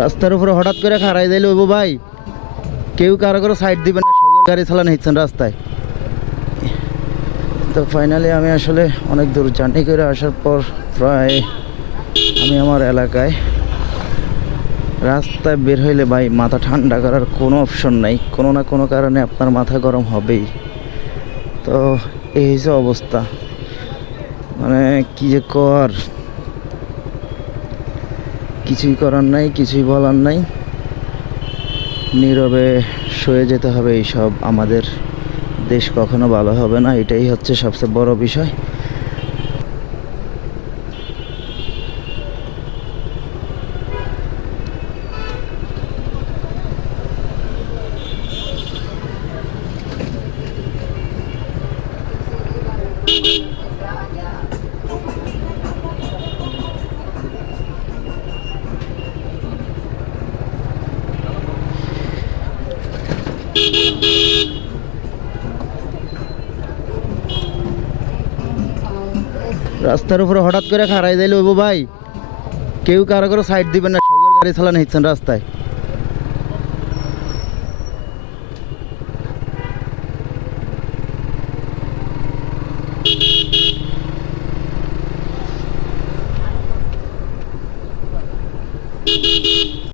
রাস্তার উপরে হঠাৎ করে খাড়াই দিলে হইব ভাই, কেউ কারো করে সাইড দিবেন না, সবার গাড়ি চালানো হচ্ছেন রাস্তায়। তো ফাইনালি আমি আসলে অনেক দূর জার্নি করে আসার পর প্রায় আমি আমার এলাকায়। রাস্তায় বের হইলে ভাই মাথা ঠান্ডা করার কোনো অপশন নাই, কোনো না কোনো কারণে আপনার মাথা গরম হবেই। তো এই যে অবস্থা, মানে কি যে কিছুই করার নাই, কিছুই বলার নাই, নীরবে সয়ে যেতে হবে। এইসব আমাদের দেশ কখনো ভালো হবে না, এটাই হচ্ছে সবচেয়ে বড় বিষয়। রাস্তার উপরে হঠাৎ করে খাড়াই দিলে হইব ভাই, কেউ কারো করে সাইড দিবেন না, সবার গাড়ি চালানো হচ্ছেন রাস্তায়।